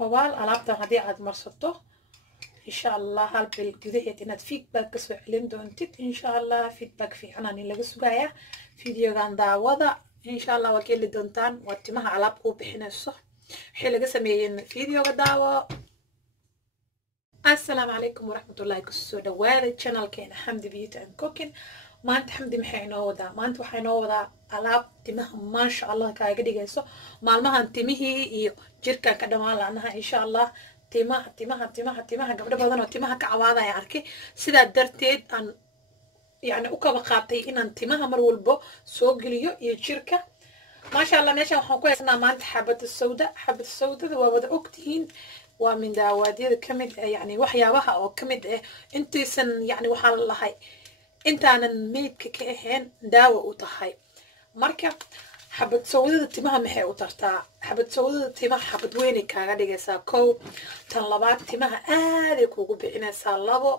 hubaal alaabtan haddii aad marsato insha allah hal bil gudaheed inaad feedback kasoo celin doontid insha allah feedback fiicanaan in laga sugayaa videogan daawada insha allah waa ka heli doontaan waa timaha alaab kuu bixinayso waxay laga sameeyeen videoga daawo. assalaamu calaykum waraxmatullaahi kusoo dhawaada channelkeena Xamdi Beauty and Cooking. maanta Xamdi maxay inoo wadaa? maanta waxaa inoo wadaa alaab timaha maasha allah kaaga dhigayso maalmahan timihii iyo jirkan ka dhamaan laanaha insha allah timaha gabdho badan oo timaha ka cawaadaya arkay sidaa darteed aan yani u kaba qaatay inaan timaha mar walbo soo geliyo iyo jirka maasha allah. meeshan waxaan ku haysnaa maanta xabada sawdada waa wada ogtihiin waa min daawaadyada kamid yani waxyaabaha oo kamid ah intaysan yani waxaa lahay intaanan meydka ka ahayn daawo u tahay. marka xabad sawdada timaha maxay u tartaa? xabad sawdada timaha xabad weynay kaaga dhigaysaa kow. tan labaad timaha aaday kuugu bixinaysaa labo.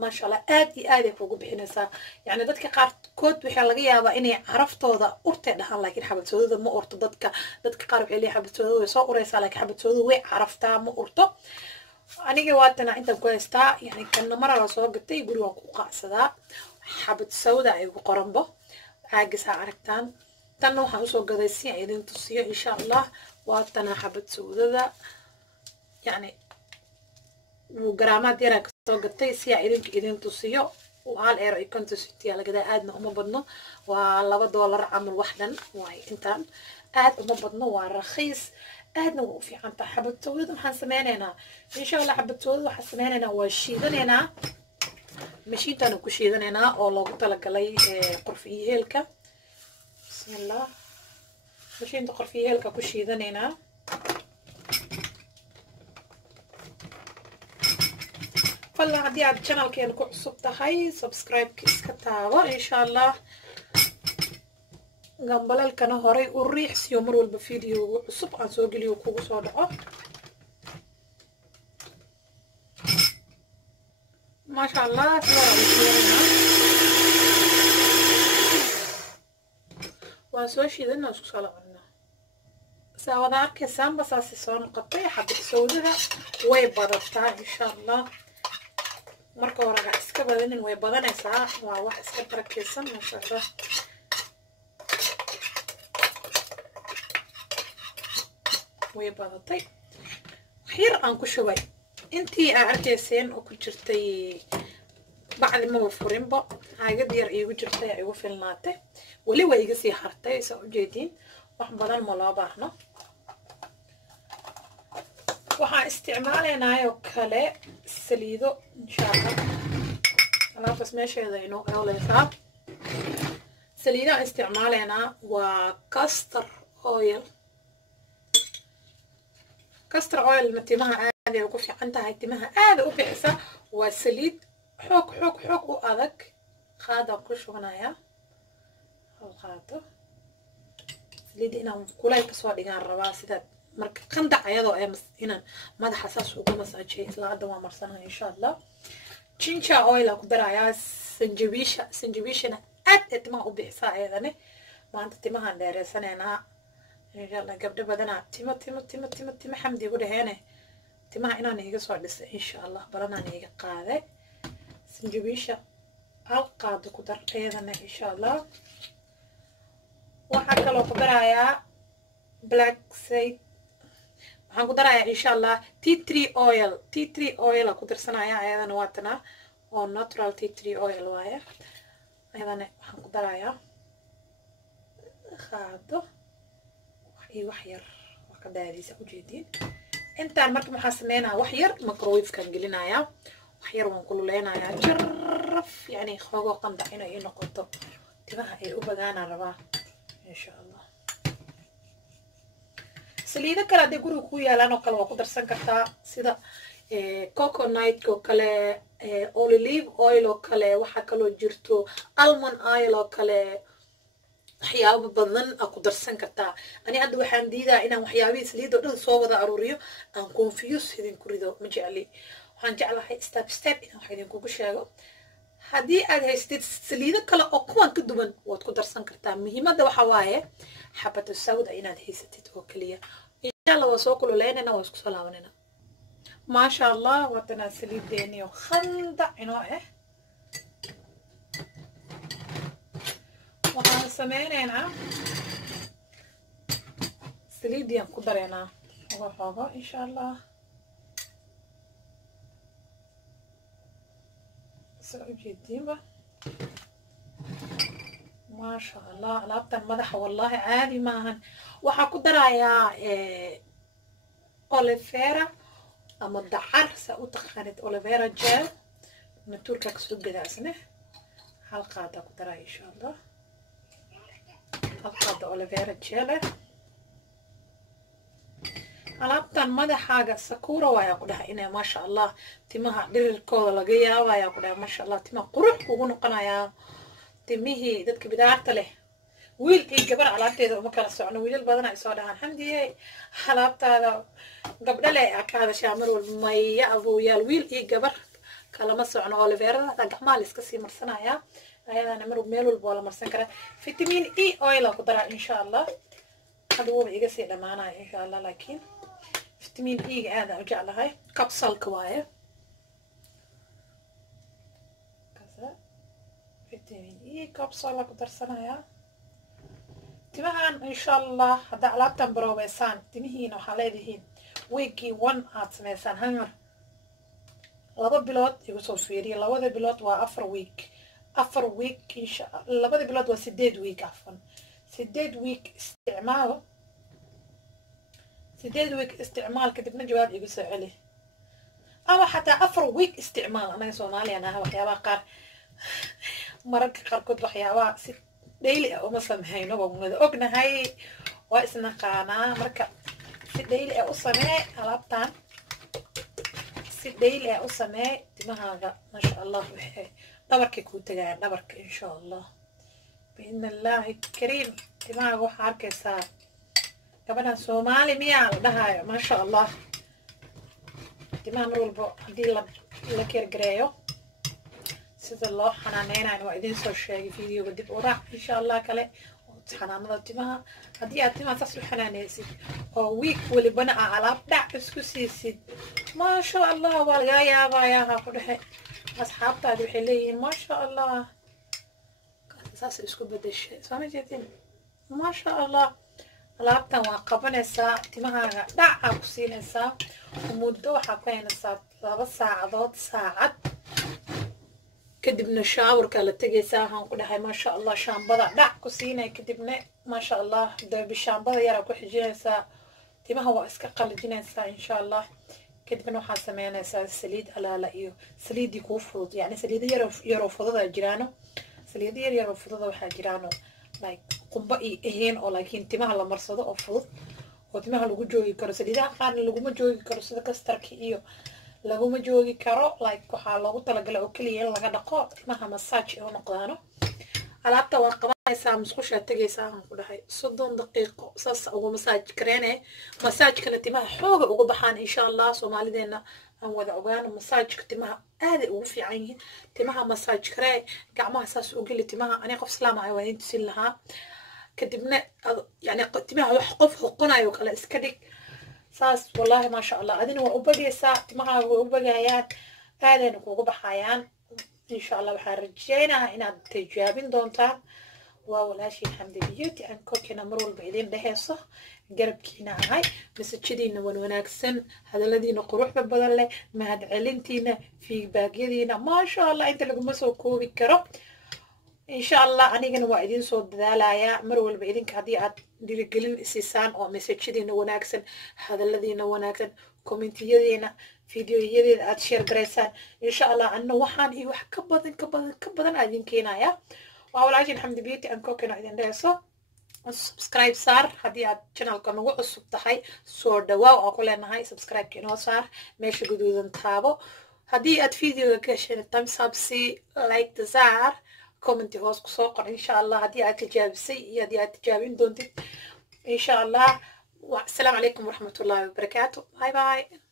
maasha allah aad iyo aaday kuugu bixinaysaa. yani dadka qaarkood waxaa laga yaabaa inay caraftooda urtay dhahaan laakiin xabad sawdada ma urto. dadka qaar waxay leeyihin xabad sawdada way soo uraysaa laakiin xabad sawdada way caraftaa ma urto. aniga waatana intaan ku haystaa yani kanna mara la soo gatay gurigaan ku qaacsadaa xabad sawda ay ugu qoranbo caagisaa aragtaan. tanna waxaan usoo gaday si aan idin tusiyo insha allah. waatana xabad sawdada yani garaamaad yaraan kasoo gatay si aan idin tusiyo. hal eero iyo konton senti aa lagadaa aadna uma badno waa $2 camal wax dhan waay intaan aad uma badno waa rakhiis aadna waa u fiican tahay. xabad sawdada waxaan sameynaynaa insha allah xabad sawdada waxaan sameynaynaa waa shiidanaynaa mashiintaan ku shiidanaynaa oo loogu talagalay qorfiyeelka. bismillah mashiinta qorfiyeelka ku shiidanaynaa. falla haddii aad channelkeena ku cusub tahay subscribe-ka iska taabo insha allah. gambalalkana horay u riix siyo mar walba video cusub aan soo geliyo kugu soo dhaco. maasha allah waan soo shiidana isku soo lacabnaa saa wada arkaysaanba saasi soo noqotay. xabad sawdada way badataa insha allah. marka hore iska badanin way badanaysaa waa wax iska barakeysan maasha allah. way badatay waxyar aan ku shubay intii aa arkayseen oo ku jirtay bacdi maba furinba caagad yar iigu jirtay aa igu filnaatay weli waa iga sii hartay saa ujeediin wax badan ma loo baahno. waxaan isticmaalaynayoo kale saliido insha allah. alaabtaas meesheeda inoo eoleysaa. saliidaan isticmaalaynaa waa castor oil. castor oilna timaha aaday ugu fiican tahay timaha aada u bixisa. waa saliid xoog u adag. qaadaan ku shubanayaa hal qaado. saliidda inaan kuleyl kasoo dhigaan rabaa sidaad marka qandac ayadoo inaan madaxa saas uga masaajiyo isla hadda waa marsanaha insha allah. ginger oil aan ku darayaa. sanjabiishana aad ee timaha u bixisaa ayadane. maanta timahaan dheereysanaynaa insha allah. gabdho badanaa timo xamdi igu dhaheene timaha inaan iga soo dhisay insha allah balanaan iga qaade. sanjabiisha hal qaado ku dar ayadana insha allah. waxaan kaloo ku darayaa black seed. waxaan ku darayaa insha allah tea tree oil aan ku darsanaya ayadana waatana oo natural tea tree oil waaye. ayadana waxaan ku darayaa qaado wax yar waa ka daadiisa ujeediin. intaan marka maxaa sameynaya wax yar microwave-kaan gelinayaa. wax yar waan kululeynayaa jaraf yani xoogoo qandac inay ii noqoto timaha ay u bagaanaan rabaa insha allah. saliido kale hadday guriga ku yaalaan oo kale waa ku darsan kartaa sida coconut oo kale olive oil oo kale. waxaa kaloo jirto almond oil oo kale. waxyaabo badan aa ku darsan kartaa. ani hadda waxaan diidaa inaan waxyaabihii saliidoo dhan soo wada aruuriyo aan confuse idinku rido ma jecli. waxaan jeclahay step inaan wax idinkugu sheego. haddii aad haystid saliido kale oo kuwan ka duwan waad ku darsan kartaa. muhiimadda waxaa waaye xabada sawda inaad haysatid oo keliya. يلا وسوق لنا واسكو سلامنا ما شاء الله واتنا سليد ديني وخندع إنه waxaan sameynaynaa saliidiyaan ku dareynaa xoogo insha allah soo ujeediinba maasha allah alaabtan madaxa wallahi caadi maahan waxaa ku darayaa olivera ama dacar saa u taqaanid olivera gel naturka kasoo gadaasne hal qaada ku daraa insha allah halqaada olivera gel alaabtan madaxaaga sakura waaya ku dhahay inay maasha allah timaha dhirirkooda laga yaabaya ku dhahay maasha allah timaha qurux kugu noqonayaa timihii dadka bidaarta leh wiil iyo gabar alaabteeda uma kala socno wiilal badan ay soo dhahaan xamdiye alaabtaada gabdha leh ka hadashaa mar walba maya abooyaal wiil iyo gabar kalama socno oliverada gacmaha la iska sii marsanayaa ayadana mar meel walba waa la marsan karaa vitamin E oil ku daraa insha allah hada wuu iga sii dhamaanaya insha allah laakiin vitamin E ga aad u jeclahay capsule waaye kaza vitamin E capsule ku darsanaya timahan insha allah hada alaabtan baroobeysaan timihiina waxaa leedihiin weekii 1 aad sameysaan hal mar laba bilood igu soo fiiriyo labada bilood waa 4 week 4 week insha allah labada bilood waa 8 week afan 8 week isticmaal 8 week isticmaal kadibna jawaab igu soo celi ama xataa 4 week isticmaal anaga Soomaaliyan ah waxyaabaha qaar mararka qaarkood waxyaabaha si daily ah uma sameeyno wada ognahay waa isnaqaanaa marka si daily ah u samee alaabtan si daily ah u samee timahaaga masha allah waxay dhabarka ku tagayaan dhabarka insha allah بإذن الله الكريم timahaaga waxaa arkaysaa gabadhan Soomaali miyaa la dhahayo ma sha Allah timaha mar walba hadii la kergareeyo sida loo xanaaneynayo waa idin soo sheegay fiidiyoga dib u raac insha Allah kale xanaanada timaha hadii aad timaha sax u xanaaneysid oo week walibana alaab dhac isku siisid ma sha Allah waa laga yaabayaa ku dhahay asxaabtaadu waxay leeyihiin ma sha Allah saas isku bedeshay sama jeedin ma sha Allah alaabtan waa qabanaysaa timahaaga dhaca ku siinaysaa muddo waxaa ku haynaysaa 2 saacadood saacad kadibna showerka la tagaysaa waxaan ku dhahay ma sha Allah shaambada dhac ku siinay kadibna ma sha Allah daabi shaambada yar ku xijinaysaa timaha waa iska qalajinaysaa insha Allah kadibna waxaa sameynaysaa saliid alaala iyo saliidii ku fudud yani saliid yar oo fudud jiraano saliid yar oo fudud waxaa jiraano like qumba ahayn oo laakiin timaha la marsado oo fudud oo timaha lagu joogi karo saliidaha qaar laguma joogi karo sida kastarka iyo laguma joogi karo like waxaa loogu talagalay oo kaliya in laga dhaqo timaha massage oo noqdaano alaabta waa qabanaysaa musqusha tagaysaa aan ku dhahay 30 daqiiqo saas ugu massage kareene massage kana timaha xooga ugu baxaan insha Allah Soomaalideena aan wada ogaan massage timaha aad ugu fiican yihiin timaha massage karee gacmaha saas u gali timaha ani qof islaam ah waa inta siin lahaa kadibna yani timaha wax qof xoqonayo kala iska dhig saas wallahi ma sha Allah adina waa u bagaysaa timaha waa u bagayaan aadana kugu baxayaan insha Allah waxaan rajaynayaa inaad tijaabin doontaan waa walaashii Xamdi Beauty and Cooking mar walba idin dheheyso garabkiina ahay masajadiina wanaagsan hadaladiina quruxda badan leh mahad celintiina feedbackyadiina ma sha Allah inta lagu soo koobi karo insha Allah anigana waa idin soo dadaalaya mar walba idinka hadii aad dhiirigelin siisaan oo masajadiina wanaagsan hadaladiina wanaagsan commentiyadiina fiidiyoyada aad share gareysaan insha Allah anna waxaan iyo wax ka badan idin keenaya waa walaashii Xamdi Beauty and Cooking idin dheheyso subscribe saar hadii aad channelka nagu cusub tahay soo dhawaaw oo ku leenahay subscribe inoo saar meesha guduudan taabo hadii aad fiidiyoga ka heshay thumbs up si like the saar comment hoos ku soo qor insha Allah hadii aad tijaabisay iyo hadii aad tijaabin doontid insha Allah wa assalamu alaykum wa rahmatullahi wa barakatuh bye bye